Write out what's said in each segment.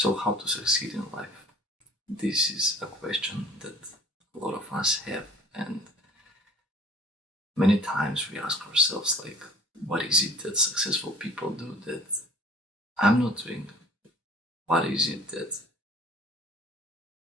So how to succeed in life? This is a question that a lot of us have, and many times we ask ourselves, like, what is it that successful people do that I'm not doing? What is it that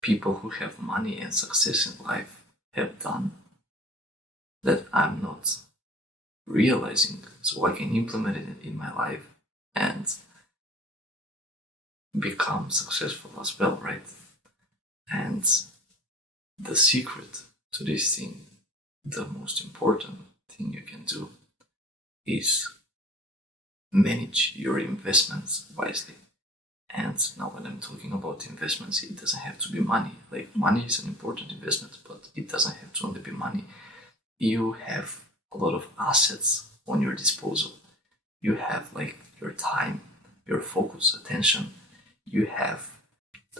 people who have money and success in life have done that I'm not realizing, so I can implement it in my life and become successful as well, right? And the secret to this thing, the most important thing you can do, is manage your investments wisely. And now when I'm talking about investments, it doesn't have to be money. Like, money is an important investment, but it doesn't have to only be money. You have a lot of assets on your disposal. You have like your time, your focus, attention. You have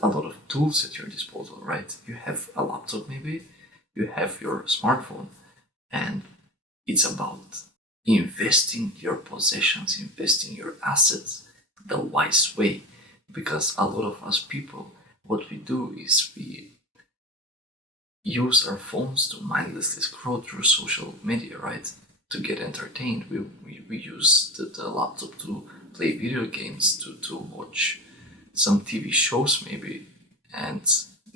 a lot of tools at your disposal, right? You have a laptop maybe, you have your smartphone, and it's about investing your possessions, investing your assets the wise way. Because a lot of us people, what we do is we use our phones to mindlessly scroll through social media, right? To get entertained. We use the laptop to play video games, to watch some TV shows maybe, and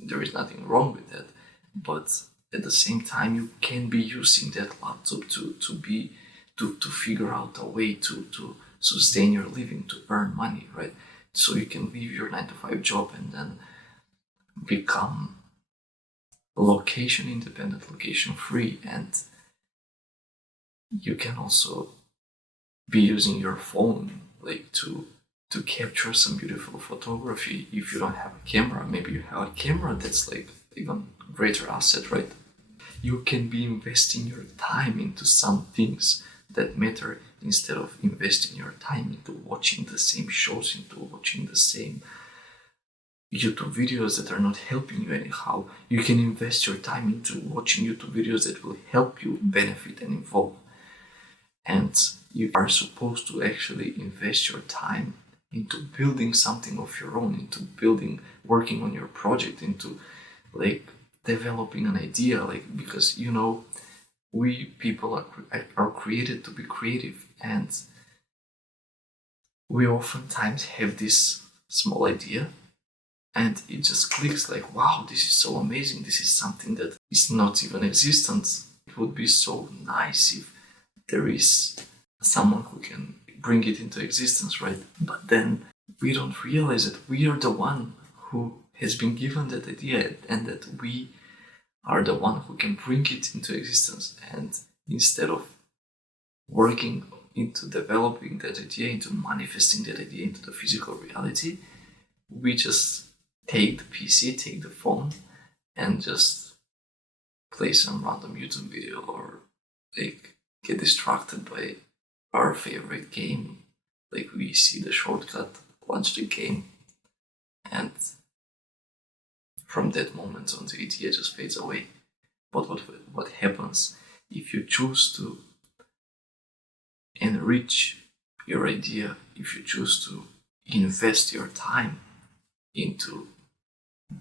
there is nothing wrong with that. But at the same time, you can be using that laptop to figure out a way to sustain your living, to earn money, right? So you can leave your 9 to 5 job and then become location independent, location free, and you can also be using your phone like to capture some beautiful photography. If you don't have a camera, maybe you have a camera, that's like even greater asset, right? You can be investing your time into some things that matter instead of investing your time into watching the same shows, into watching the same YouTube videos that are not helping you anyhow. You can invest your time into watching YouTube videos that will help you benefit and evolve. And you are supposed to actually invest your time into building something of your own, into building, working on your project, into like developing an idea, like, because we people are created to be creative, and we oftentimes have this small idea and it just clicks, like, wow, this is so amazing, this is something that is not even existent. It would be so nice if there is someone who can bring it into existence, right? But then we don't realize that we are the one who has been given that idea, and that we are the one who can bring it into existence. And instead of working into developing that idea, into manifesting that idea into the physical reality, we just take the PC, take the phone, and just play some random YouTube video, or like get distracted by our favorite game. Like, we see the shortcut, launch the game, and from that moment on, the idea just fades away. But what happens if you choose to enrich your idea, if you choose to invest your time into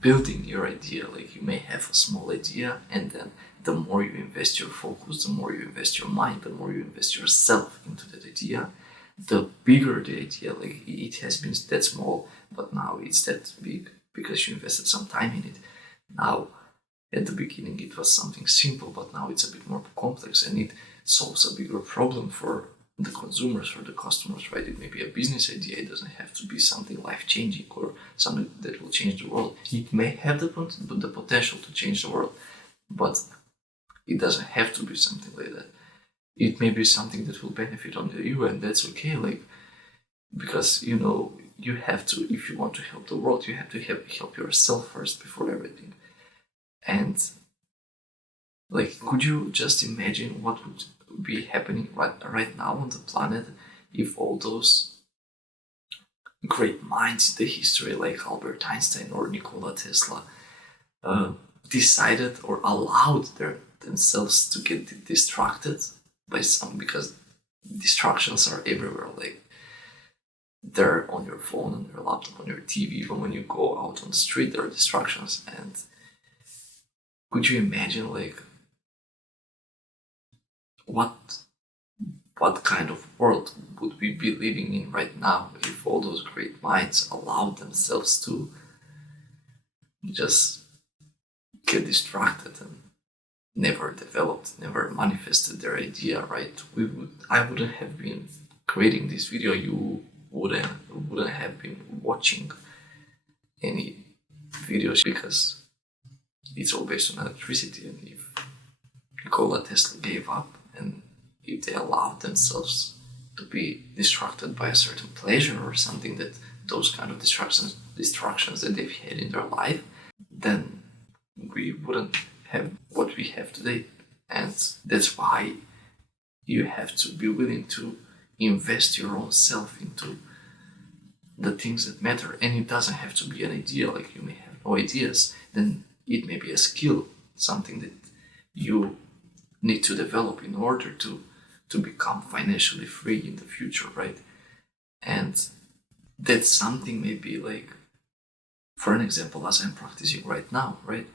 building your idea? Like, you may have a small idea, and then the more you invest your focus, the more you invest your mind, the more you invest yourself into that idea, the bigger the idea. Like, it has been that small, but now it's that big because you invested some time in it. Now, at the beginning it was something simple, but now it's a bit more complex, and it solves a bigger problem for the consumers, for the customers, right? It may be a business idea. It doesn't have to be something life-changing or something that will change the world. It may have the potential to change the world, but it doesn't have to be something like that. It may be something that will benefit only you, and that's okay. Like, because you have to, if you want to help the world, you have to help yourself first before everything. And like, could you just imagine what would be happening right now on the planet if all those great minds in the history, like Albert Einstein or Nikola Tesla, decided or allowed themselves to get distracted by some, because distractions are everywhere. Like, they're on your phone, on your laptop, on your TV. Even when you go out on the street, there are distractions. And could you imagine, like, what kind of world would we be living in right now if all those great minds allowed themselves to just get distracted and never developed, never manifested their idea, right? I wouldn't have been creating this video. You wouldn't have been watching any videos, because it's all based on electricity. And if Nikola Tesla gave up, and if they allowed themselves to be distracted by a certain pleasure or something, that those kind of distractions that they've had in their life, then we wouldn't have what we have today. And that's why you have to be willing to invest your own self into the things that matter. And it doesn't have to be an idea. Like, you may have no ideas, then it may be a skill, something that you need to develop in order to become financially free in the future, right? And that's something, maybe, like, for an example, as I'm practicing right now, right?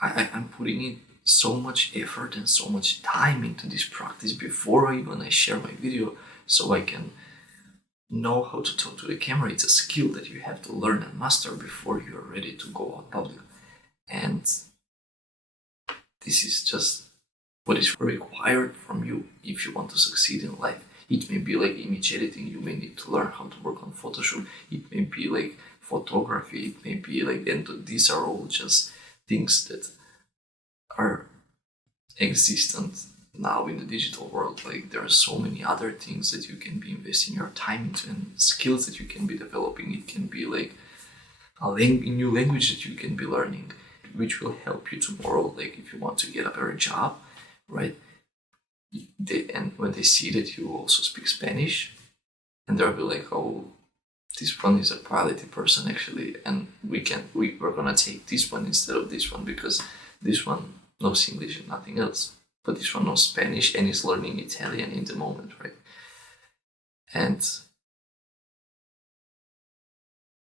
I'm putting in so much effort and so much time into this practice before I share my video, so I can know how to talk to the camera. It's a skill that you have to learn and master before you're ready to go out public. And this is just what is required from you if you want to succeed in life. It may be like image editing. You may need to learn how to work on Photoshop. It may be like photography. It may be like, and these are all just things that are existent now in the digital world. Like, there are so many other things that you can be investing your time into, and skills that you can be developing. It can be like a new language that you can be learning, which will help you tomorrow. Like, if you want to get a better job, right? And when they see that you also speak Spanish, and they'll be like, oh, this one is a quality person actually, and we're gonna take this one instead of this one, because this one knows English and nothing else, but this one knows Spanish and is learning Italian in the moment, right? And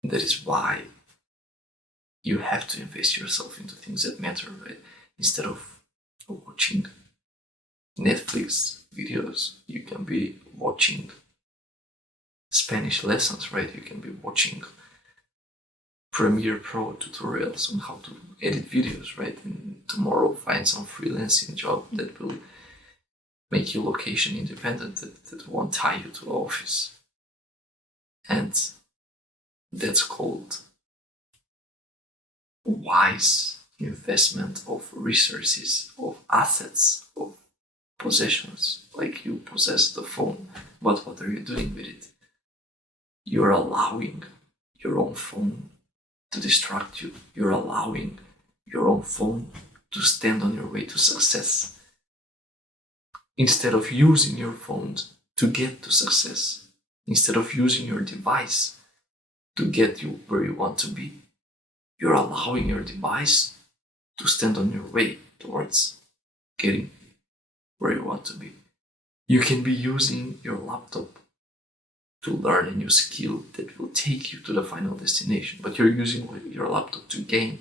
that is why you have to invest yourself into things that matter, right? Instead of watching Netflix videos, you can be watching Spanish lessons, right? You can be watching Premiere Pro tutorials on how to edit videos, right? And tomorrow find some freelancing job that will make you location independent, that won't tie you to the office. And that's called wise investment of resources, of assets, of possessions. Like, you possess the phone, but what are you doing with it? You're allowing your own phone to distract you. You're allowing your own phone to stand on your way to success, instead of using your phone to get to success, instead of using your device to get you where you want to be. You're allowing your device to stand on your way towards getting where you want to be. You can be using your laptop to learn a new skill that will take you to the final destination, but you're using your laptop to game.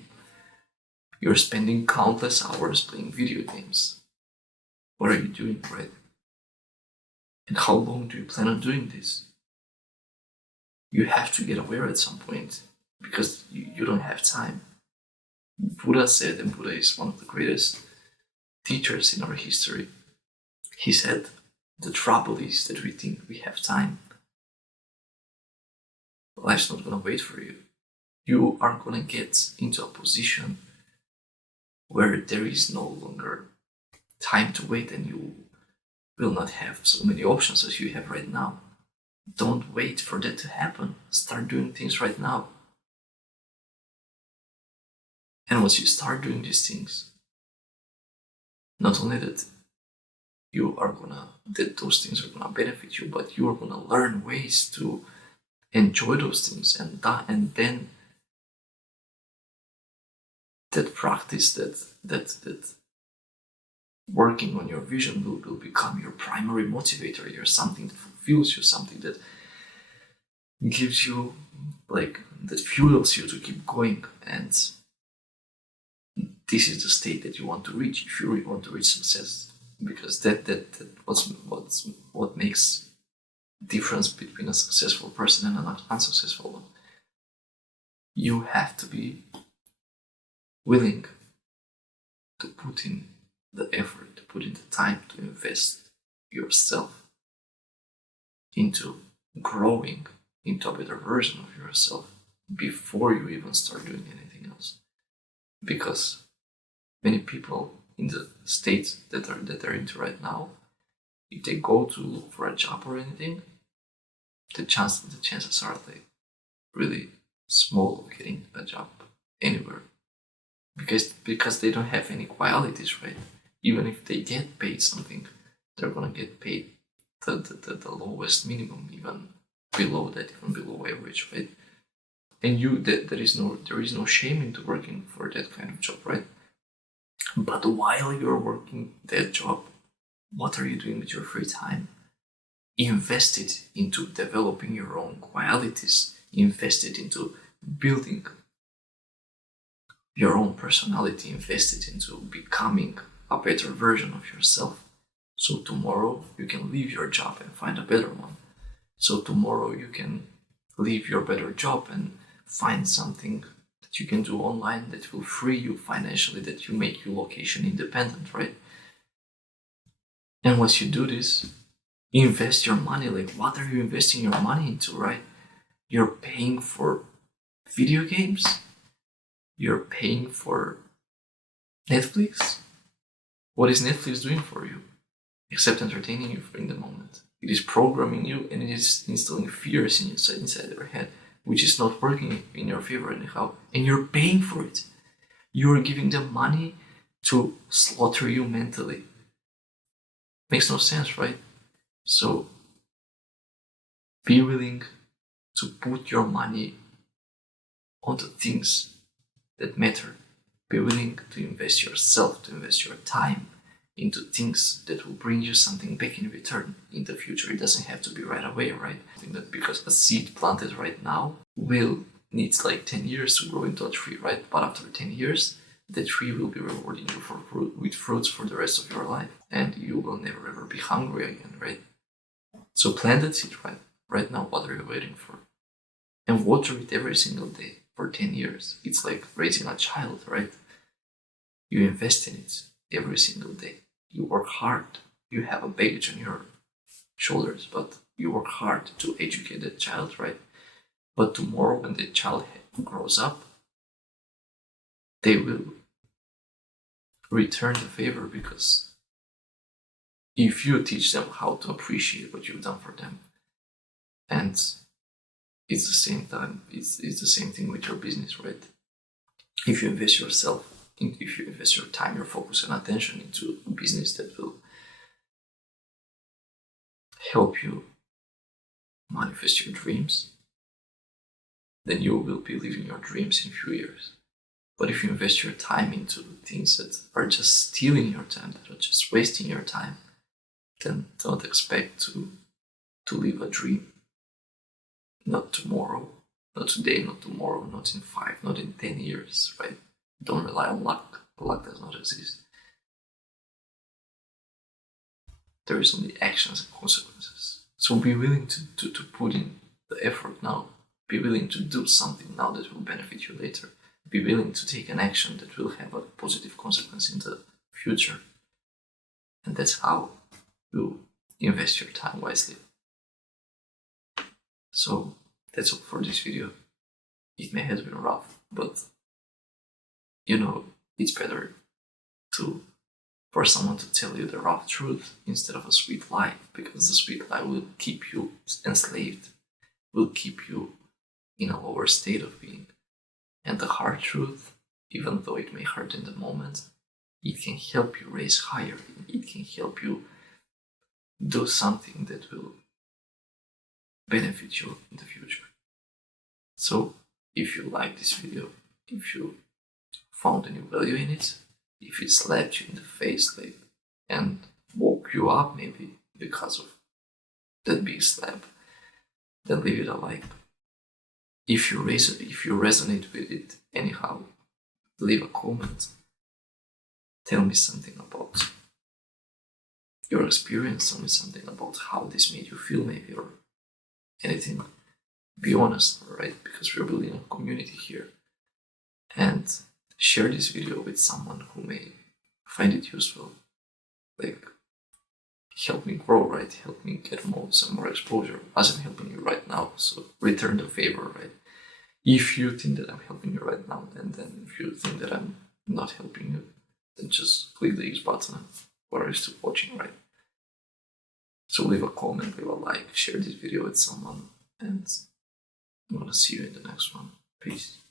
You're spending countless hours playing video games. What are you doing, right? And how long do you plan on doing this? You have to get aware at some point, because you don't have time. Buddha said, and Buddha is one of the greatest teachers in our history, he said, the trouble is that we think we have time. Life's not going to wait for you. You are going to get into a position where there is no longer time to wait, and you will not have so many options as you have right now. Don't wait for that to happen. Start doing things right now. And once you start doing these things, not only that that those things are gonna benefit you, but you are gonna learn ways to enjoy those things, and then that practice, that working on your vision will become your primary motivator. You're something that fulfills you, something that gives you like that fuels you to keep going, and this is the state that you want to reach if you really want to reach success, because that what makes difference between a successful person and an unsuccessful one. You have to be willing to put in the effort, to put in the time, to invest yourself into growing into a better version of yourself before you even start doing anything else. Because many people in the state that they're into right now, if they go to look for a job or anything, the chances are like really small of getting a job anywhere, because they don't have any qualities, right? Even if they get paid something, they're gonna get paid the lowest minimum, even below that, even below average, right? And there is no shame into working for that kind of job, right? But while you're working that job, what are you doing with your free time? Invest it into developing your own qualities. Invest it into building your own personality. Invest it into becoming a better version of yourself. So tomorrow you can leave your job and find a better one. So tomorrow you can leave your better job and find something that you can do online that will free you financially, that will make you location independent, right? And once you do this, invest your money. Like, what are you investing your money into, right? You're paying for video games? You're paying for Netflix? What is Netflix doing for you? Except entertaining you in the moment. It is programming you, and it is instilling fears inside your head, which is not working in your favor anyhow. And you're paying for it. You're giving them money to slaughter you mentally. Makes no sense, right? So be willing to put your money on the things that matter. Be willing to invest yourself, to invest your time into things that will bring you something back in return in the future. It doesn't have to be right away, right? I think that because a seed planted right now will needs like 10 years to grow into a tree, right? But after 10 years, the tree will be rewarding you with fruits for the rest of your life, and you will never ever be hungry again, right? So plant that seed right now. What are you waiting for? And water it every single day for 10 years. It's like raising a child, right? You invest in it every single day. You work hard. You have a baggage on your shoulders, but you work hard to educate that child, right? But tomorrow, when the child grows up, they will return the favor, because if you teach them how to appreciate what you've done for them, and it's the same time, it's the same thing with your business, right? If you invest yourself, if you invest your time, your focus and attention into a business that will help you manifest your dreams, then you will be living your dreams in a few years. But if you invest your time into things that are just stealing your time, that are just wasting your time, then don't expect to live a dream. Not tomorrow, not today, not tomorrow, not in 5, not in 10 years, right? Don't rely on luck. Luck does not exist. There is only actions and consequences. So be willing to put in the effort now. Be willing to do something now that will benefit you later. Be willing to take an action that will have a positive consequence in the future. And that's how you invest your time wisely. So that's all for this video. It may have been rough, but it's better for someone to tell you the rough truth instead of a sweet lie, because the sweet lie will keep you enslaved, will keep you in a lower state of being. And the hard truth, even though it may hurt in the moment, it can help you raise higher. It can help you do something that will benefit you in the future. So if you like this video, if you found any value in it, if it slapped you in the face and woke you up maybe because of that big slap, then leave it a like. if you resonate with it anyhow, leave a comment. Tell me something about your experience. Tell me something about how this made you feel, maybe, or anything. Be honest, right? Because we're building a community here. And share this video with someone who may find it useful. Like, help me grow, right? Help me get some more exposure as I'm helping you right now. So return the favor, right? If you think that I'm helping you right now, then if you think that I'm not helping you, then just click the X button or you still watching, right? So leave a comment, leave a like, share this video with someone, and I'm gonna see you in the next one. Peace.